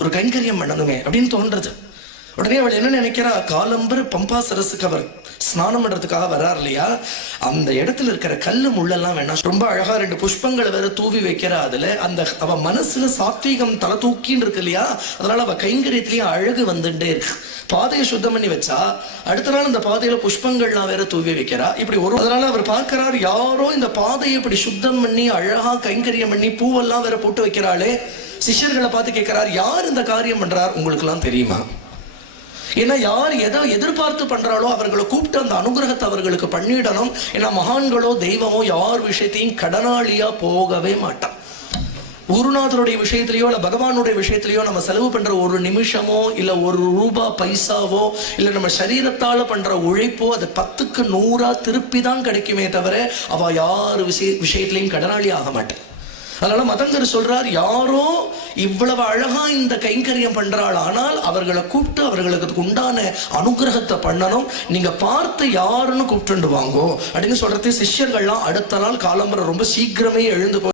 ஒரு கைங்கரியம் பண்ணணுமே அப்படின்னு தோன்றது. உடனே அவள் என்ன நினைக்கிறா, காலம்பர் பம்பா சரசுக்கு அவர் ஸ்நானம் பண்றதுக்காக வர்றார் இல்லையா, அந்த இடத்துல இருக்கிற கல்லு முள்ளெல்லாம் வேணாம், ரொம்ப அழகா 2 புஷ்பங்களை வேற தூவி வைக்கிறா. அதுல அந்த அவ மனசுல சாத்வீகம் தலை தூக்கின்னு இருக்கு இல்லையா, அதனால அவ கைங்கரியத்திலேயே அழகு வந்துட்டே இருக்கு. பாதையை சுத்தம் பண்ணி வச்சா அடுத்த நாள் இந்த பாதையில புஷ்பங்கள்லாம் வேற தூவி வைக்கிறா. இப்படி அதனால அவர் பார்க்கிறார், யாரோ இந்த பாதையை இப்படி சுத்தம் பண்ணி அழகா கைங்கரியம் பண்ணி பூவெல்லாம் வேற போட்டு வைக்கிறாளே. சிஷ்யர்களை பார்த்து கேட்கிறார், யார் இந்த காரியம் பண்றார், உங்களுக்கு எல்லாம் தெரியுமா? ஏன்னா யார் எதை எதிர்பார்த்து பண்றாளோ அவர்களை கூப்பிட்டு அந்த அனுகிரகத்தை அவர்களுக்கு பண்ணிடணும். ஏன்னா மகான்களோ தெய்வமோ யார் விஷயத்தையும் கடனாளியா போகவே மாட்டான். குருநாதருடைய விஷயத்திலேயோ இல்ல பகவானுடைய விஷயத்திலேயோ நம்ம செலவு பண்ற ஒரு நிமிஷமோ இல்ல ஒரு ரூபா பைசாவோ இல்ல நம்ம சரீரத்தால பண்ற உழைப்போ அது 10க்கு 100 திருப்பி தான் கிடைக்குமே தவிர அவ யார் விஷயத்திலையும் கடனாளி ஆக மாட்டேன். அதனால மதங்கர் சொல்றார், யாரோ இவ்வளவு அழகா இந்த கைங்கரியம் பண்றாள், ஆனால் அவர்களை கூப்பிட்டு அவர்களுக்கு உண்டான அனுகிரகத்தை பண்ணணும். நீங்க பார்த்து யாருன்னு கூப்பிட்டு வாங்கோ அப்படின்னு சொல்றது. சிஷ்யர்கள்லாம் அடுத்த நாள் காலம்பரம் ரொம்ப சீக்கிரமே எழுந்து